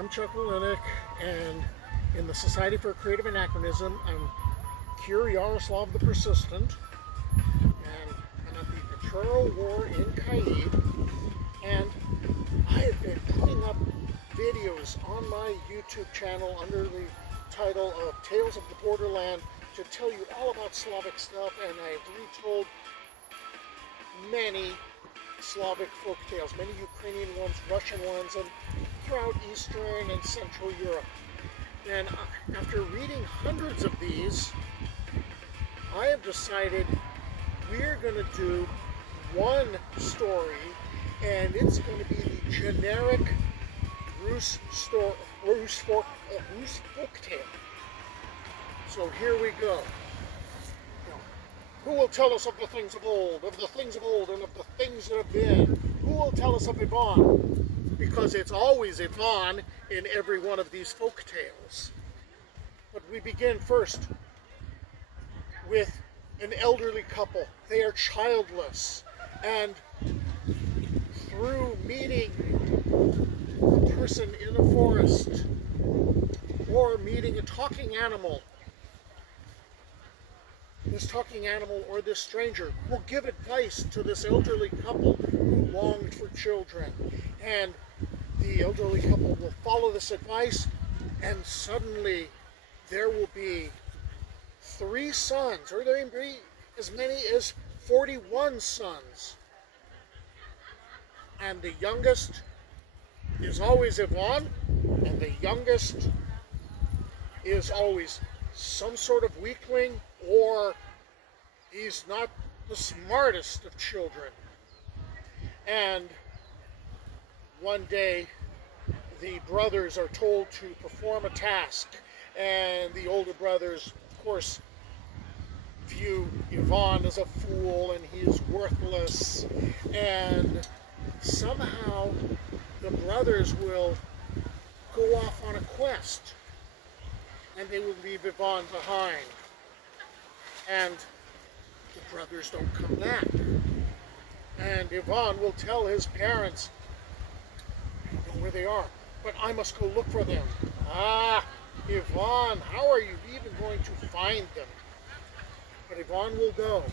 I'm Chuck Walenick, and in the Society for Creative Anachronism, I'm Kir Yaroslav the Persistent, and I'm at the Petro War in Kyiv, and I have been putting up videos on my YouTube channel under the title of Tales of the Borderland to tell you all about Slavic stuff, and I've retold many Slavic folk tales, many Ukrainian ones, Russian ones, and throughout Eastern and Central Europe. And after reading hundreds of these, I have decided we're going to do one story, and it's going to be the generic Rus folk tale. So here we go. Who will tell us of the things of old, and of the things that have been? Who will tell us of Ivan? Because it's always Ivan in every one of these folk tales. But we begin first with an elderly couple. They are childless, and through meeting a person in a forest or meeting a talking animal, this talking animal or this stranger will give advice to this elderly couple who longed for children. And the elderly couple will follow this advice, and suddenly there will be 3 sons, or there may be as many as 41 sons. And the youngest is always Ivan, and the youngest is always some sort of weakling, or he's not the smartest of children. And one day the brothers are told to perform a task, and the older brothers, of course, view Ivan as a fool and he is worthless, and somehow the brothers will go off on a quest, and they will leave Ivan behind. And the brothers don't come back. And Ivan will tell his parents, I don't know where they are, but I must go look for them. Ah, Ivan, how are you even going to find them? But Ivan will go.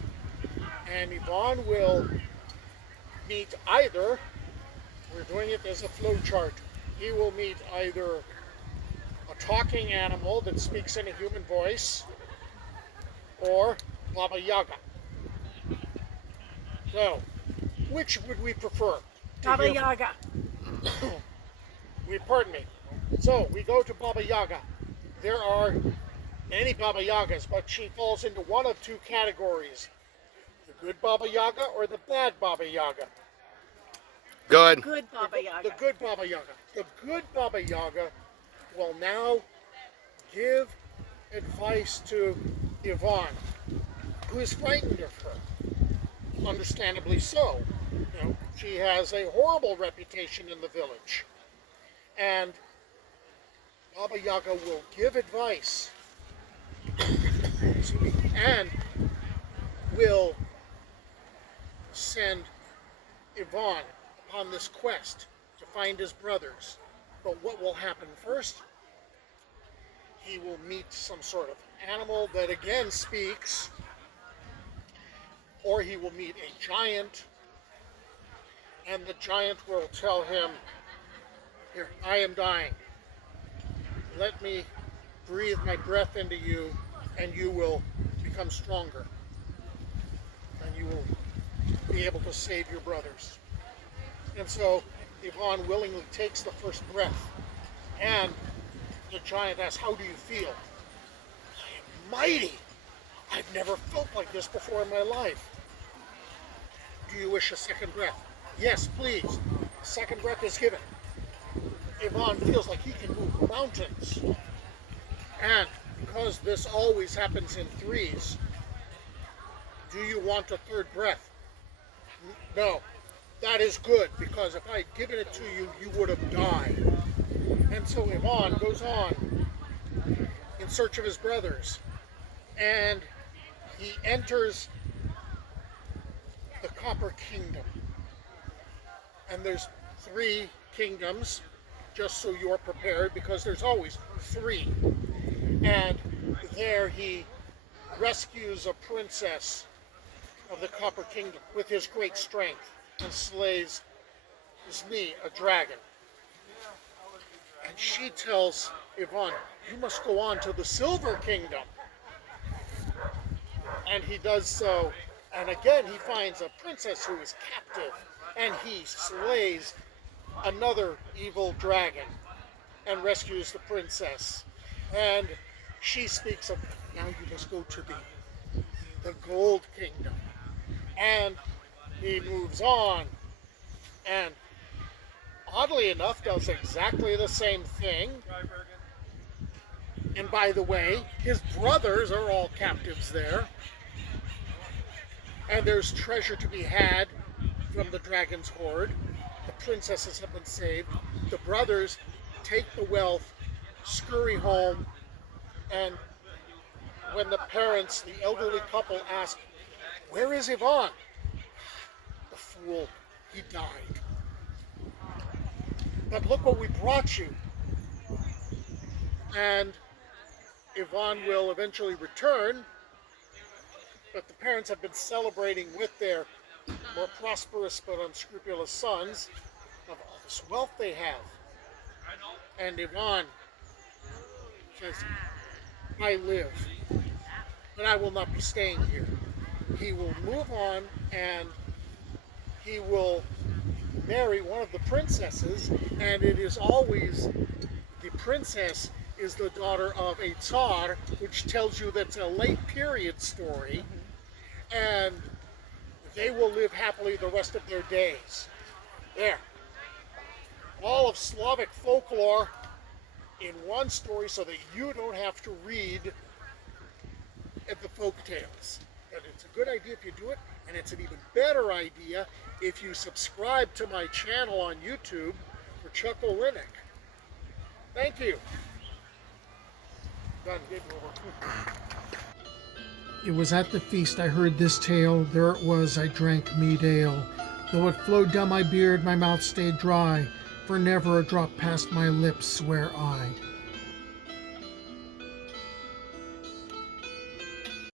And Ivan will meet either, we're doing it as a flow chart, he will meet either a talking animal that speaks in a human voice, or Baba Yaga. So, which would we prefer? Baba Yaga. Pardon me. So, we go to Baba Yaga. There are many Baba Yagas, but she falls into one of 2 categories. The good Baba Yaga or the bad Baba Yaga? Good. Good Baba Yaga. The good Baba Yaga. The good Baba Yaga will now give advice to Ivan, who is frightened of her. Understandably so. You know, she has a horrible reputation in the village. And Baba Yaga will give advice and will send Ivan upon this quest to find his brothers. But what will happen first? He will meet some sort of animal that again speaks, or he will meet a giant, and the giant will tell him, here, I am dying. Let me breathe my breath into you, and you will become stronger. And you will be able to save your brothers. And so Ivan willingly takes the first breath, and the giant asks, how do you feel? I am mighty. I've never felt like this before in my life. Do you wish a second breath? Yes, please. A second breath is given. Ivan feels like he can move mountains. And because this always happens in 3s, do you want a 3rd breath? No. That is good, because if I had given it to you, you would have died. And so Ivan goes on in search of his brothers, and he enters the Copper Kingdom. And there's 3 kingdoms, just so you're prepared, because there's always 3. And there he rescues a princess of the Copper Kingdom with his great strength and slays Zmi, a dragon. And she tells Ivan, you must go on to the Silver Kingdom. And he does so. And again, he finds a princess who is captive. And he slays another evil dragon and rescues the princess. And she speaks of, now you must go to the Gold Kingdom. And he moves on. And oddly enough, does exactly the same thing. And by the way, his brothers are all captives there. And there's treasure to be had from the dragon's hoard. The princesses have been saved. The brothers take the wealth, scurry home, and when the parents, the elderly couple, ask, where is Ivan? The fool, he died. But look what we brought you. And Ivan will eventually return, but the parents have been celebrating with their more prosperous but unscrupulous sons of all this wealth they have. And Ivan says, I live, but I will not be staying here. He will move on and he will marry one of the princesses, and it is always the princess is the daughter of a Tsar, which tells you that's a late period story, and they will live happily the rest of their days. There. All of Slavic folklore in one story so that you don't have to read the folk tales. And it's a good idea if you do it, and it's an even better idea if you subscribe to my channel on YouTube for Chuckle Linux. Thank you. Done. Game over. It was at the feast I heard this tale, there it was I drank mead ale. Though it flowed down my beard, my mouth stayed dry, for never a drop passed my lips, swear I.